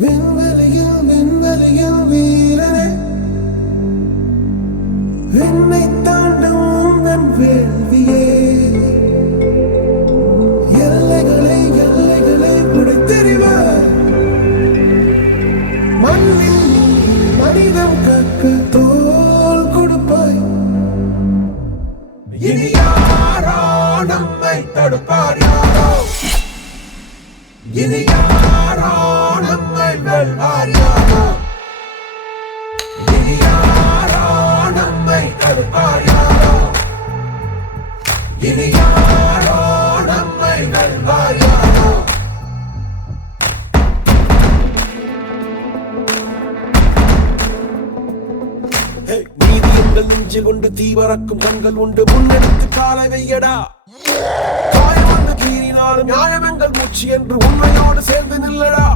விண்வெளியில் விண்வெளியில் வீரனே, விண்ணை தாண்டும் நம் வேள்வியே, எல்லைகளை எல்லைகளை உடைத்தெறிவார். மண்ணில் மனிதம் கக்க தோல் கொடுப்பாய். இனி யாரோ நம்மை தடுப்பார் யாரோ, இனி யாரோ நம்மை வெல்வார் யாரோ, இனி யாரோ நம்மை தடுப்பார் யாரோ, இனி யாரோ நம்மை வெல்வார் யாரோ. நீதி எங்கள் நெஞ்சில் கொண்டு தீவரக்கும் கண்கள் உண்டு, முன்னெடுத்து காலை வையடா. காயம் வந்து கீறினாலும் நியாயம் எங்கள் மூச்சு என்று உண்மையோடு சேர்ந்து நில்லடா.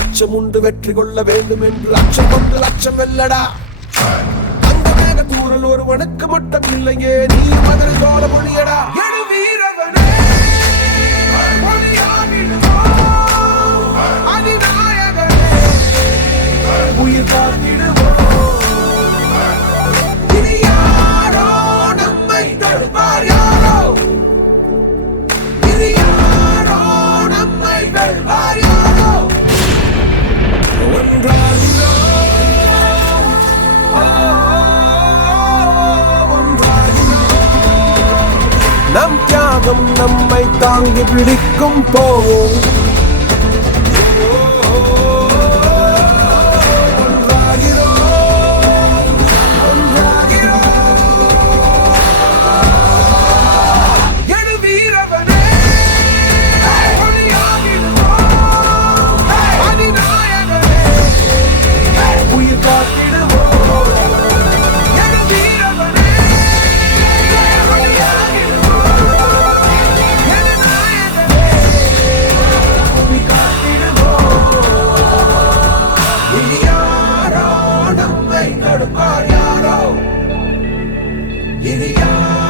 அச்சம் உண்டு வெற்றி கொள்ள வேண்டும் என்று அச்சம் கொண்டு லட்சம் வெல்லடா. அந்த மேக தூரல் ஒரு வணக்க மட்டம் இல்லையே, நீ மதுரை தோட மொழியடா. வீரவனே அதிநாயகனே, உயிர் காத்திடுவோம். இனி யாரோ நம்மை தடுப்பார் யாரோ, இனி யாரோ நம்மை வெல்வார் யாரோ. நம் தியாகம் நம்மை தாங்கி பிடிக்கும் போவோம். இனி யாரோ